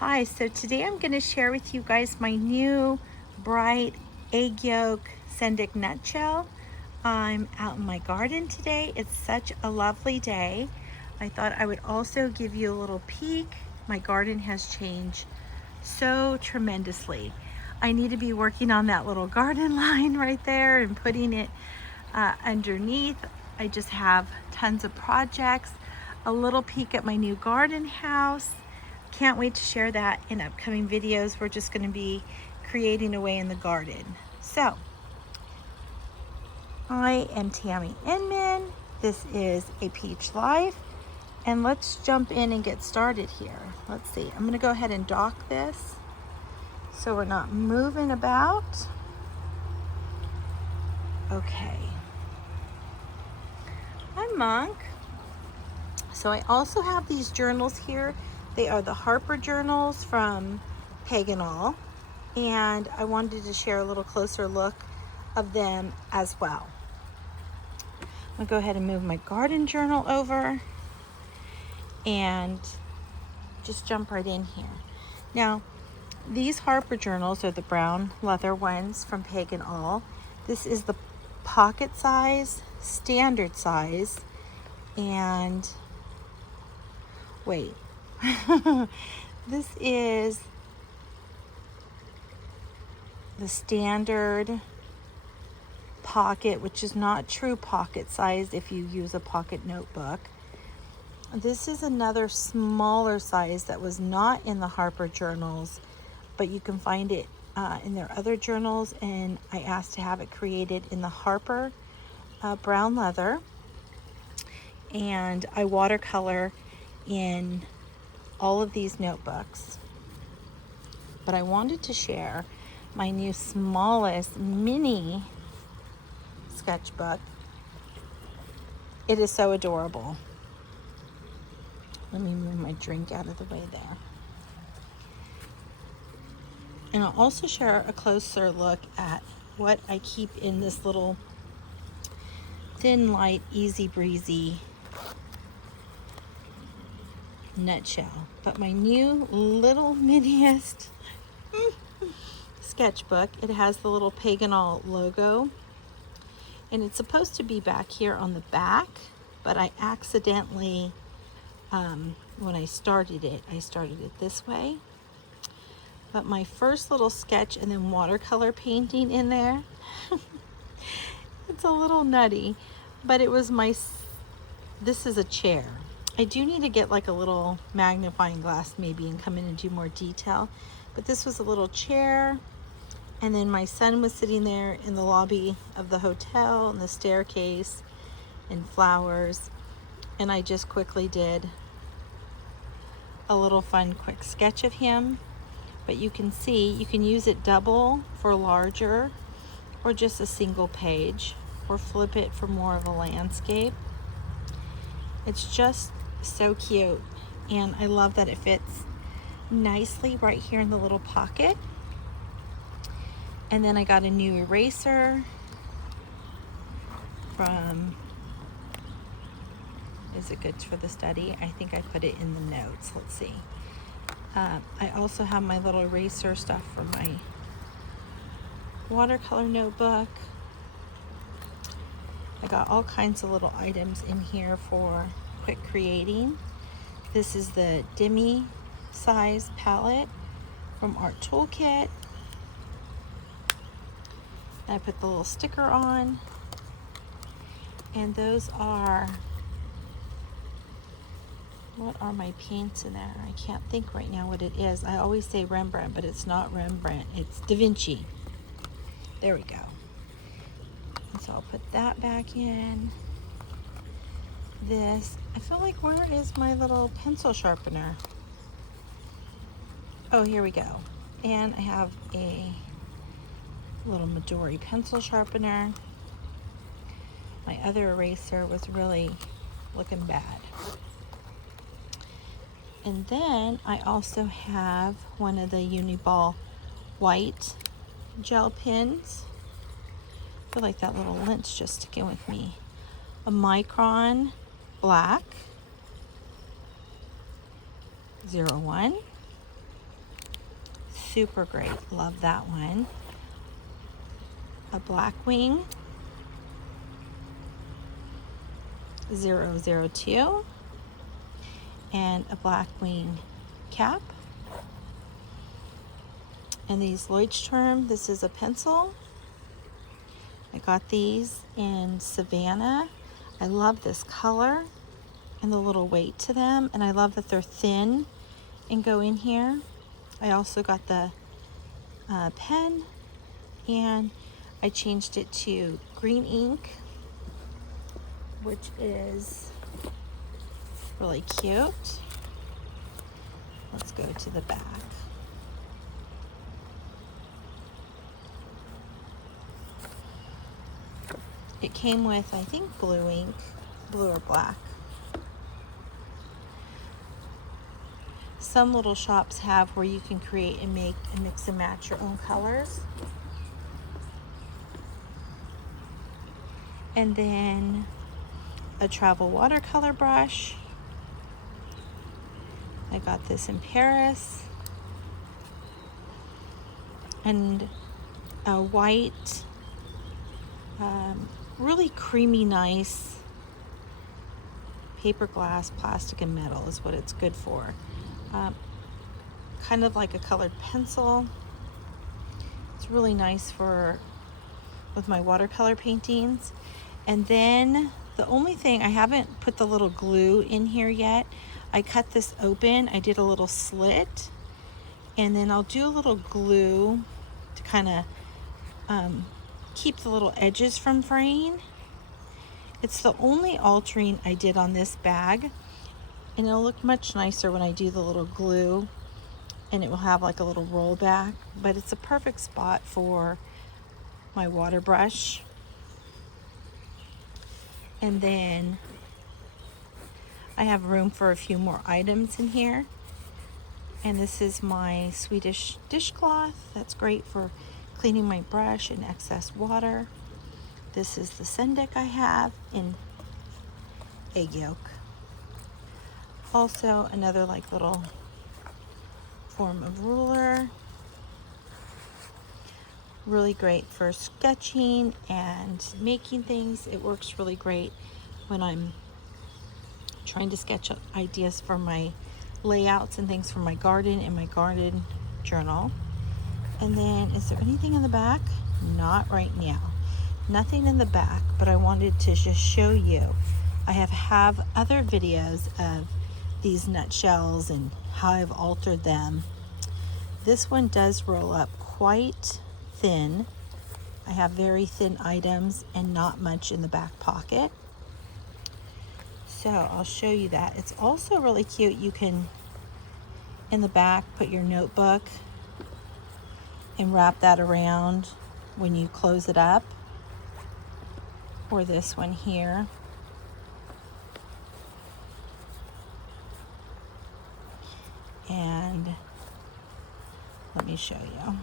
Hi, so today I'm going to share with you guys my new bright egg yolk Sendak Nutshell. I'm out in my garden today. It's such a lovely day. I thought I would also give you a little peek. My garden has changed so tremendously. I need to be working on that little garden line right there and putting it underneath. I just have tons of projects. A little peek at my new garden house. Can't wait to share that in upcoming videos. We're just going to be creating away in the garden. So, I am Tammy Inman. This is A Peach Life. And let's jump in and get started here. Let's see. I'm going to go ahead and dock this so we're not moving about. Okay. I'm Monk. So I also have these journals here. They are the Harper journals from Peg Awl, and I wanted to share a little closer look of them as well. I'm gonna go ahead and move my garden journal over and just jump right in here. Now, these Harper journals are the brown leather ones from Peg Awl. This is the pocket size, standard size, and wait. This is the standard pocket, which is not true pocket size if you use a pocket notebook. This is another smaller size that was not in the Harper journals, but you can find it in their other journals, and I asked to have it created in the Harper brown leather, and I watercolor in all of these notebooks. But I wanted to share my new smallest mini sketchbook. It is so adorable. Let me move my drink out of the way there. And I'll also share a closer look at what I keep in this little thin, light, easy breezy nutshell. But my new little miniest sketchbook, it has the little Peg Awl logo, and it's supposed to be back here on the back, but I accidentally when I started it this way. But my first little sketch and then watercolor painting in there, it's a little nutty, but it was this is a chair. I do need to get like a little magnifying glass maybe and come in and do more detail. But this was a little chair, and then my son was sitting there in the lobby of the hotel, and the staircase, and flowers. And I just quickly did a little fun quick sketch of him. But you can see, you can use it double for larger, or just a single page, or flip it for more of a landscape. It's just so cute, and I love that it fits nicely right here in the little pocket. And then I got a new eraser from, is it good for the study? I think I put it in the notes. Let's see. I also have my little eraser stuff for my watercolor notebook. I got all kinds of little items in here for quick creating. This is the Demi size palette from Art Toolkit. I put the little sticker on, and those are, what are my paints in there? I can't think right now what it is. I always say Rembrandt, but it's not Rembrandt, it's Da Vinci. There we go. And so I'll put that back in. This, I feel like, where is my little pencil sharpener? Oh, here we go. And I have a little Midori pencil sharpener. My other eraser was really looking bad. And then I also have one of the Uniball white gel pens. I feel like that little lint's just sticking with me. A Micron black 01. super great. Love that one. A black wing, 002, and a black wing cap. And these Leuchtturm, this is a pencil. I got these in Savannah. I love this color and the little weight to them, and I love that they're thin and go in here. I also got the pen, and I changed it to green ink, which is really cute. Let's go to the back. It came with, I think, blue ink, blue or black. Some little shops have where you can create and make and mix and match your own colors. And then a travel watercolor brush. I got this in Paris. And a white, really creamy, nice paper, glass, plastic, and metal is what it's good for. Kind of like a colored pencil. It's really nice for with my watercolor paintings. And then the only thing, I haven't put the little glue in here yet. I cut this open, I did a little slit, and then I'll do a little glue to kind of keep the little edges from fraying. It's the only altering I did on this bag, and it'll look much nicer when I do the little glue, and it will have like a little roll back, but it's a perfect spot for my water brush. And then I have room for a few more items in here. And this is my Swedish dishcloth. That's great for cleaning my brush and excess water. This is the Sendak I have in egg yolk. Also another like little form of ruler. Really great for sketching and making things. It works really great when I'm trying to sketch up ideas for my layouts and things for my garden and my garden journal. And then, is there anything in the back? Not right now. Nothing in the back, but I wanted to just show you. I have other videos of these nutshells and how I've altered them. This one does roll up quite thin. I have very thin items and not much in the back pocket. So I'll show you that. It's also really cute. You can, in the back, put your notebook and wrap that around when you close it up. Or this one here. And let me show you.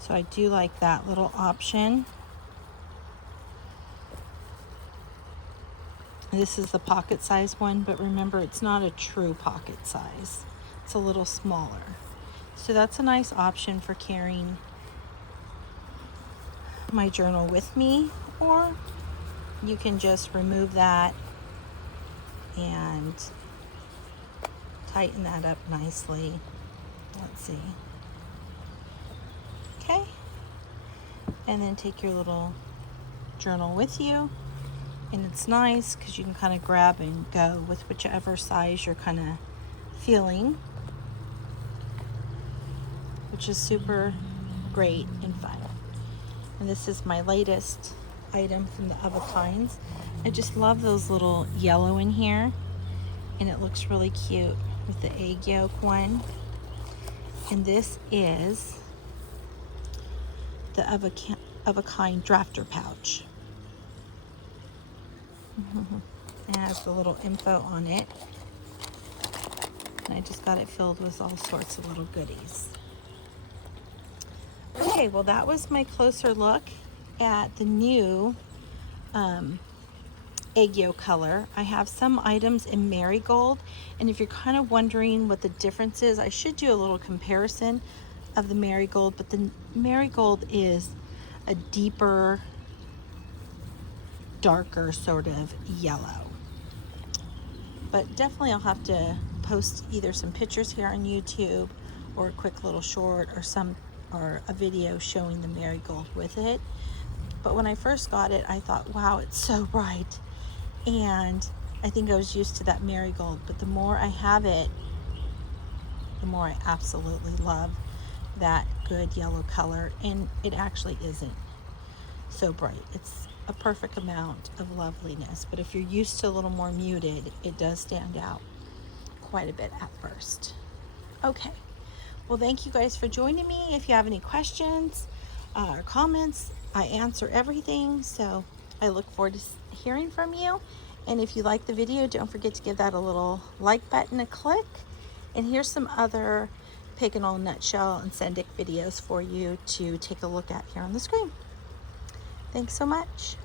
So I do like that little option. This is the pocket size one, but remember, it's not a true pocket size. It's a little smaller. So that's a nice option for carrying my journal with me, or you can just remove that and tighten that up nicely. Let's see. Okay. And then take your little journal with you. And it's nice because you can kind of grab and go with whichever size you're kind of feeling, which is super great and fun. And this is my latest item from the Of a Kinds. I just love those little yellow in here, and it looks really cute with the egg yolk one. And this is the Of a Kind drafter pouch. It has the little info on it, and I just got it filled with all sorts of little goodies. Okay, well, that was my closer look at the new egg yolk color. I have some items in marigold, and if you're kind of wondering what the difference is, I should do a little comparison of the marigold, but the marigold is a deeper, darker sort of yellow. But definitely I'll have to post either some pictures here on YouTube or a quick little short or a video showing the marigold with it. But when I first got it, I thought, wow, it's so bright. And I think I was used to that marigold, but the more I have it, the more I absolutely love that good yellow color. And it actually isn't so bright. It's a perfect amount of loveliness, but if you're used to a little more muted, it does stand out quite a bit at first. Okay, well, thank you guys for joining me. If you have any questions or comments, I answer everything, so I look forward to hearing from you. And if you like the video, don't forget to give that a little like button a click. And here's some other Peg Awl Nutshell and Sendak videos for you to take a look at here on the screen. Thanks so much.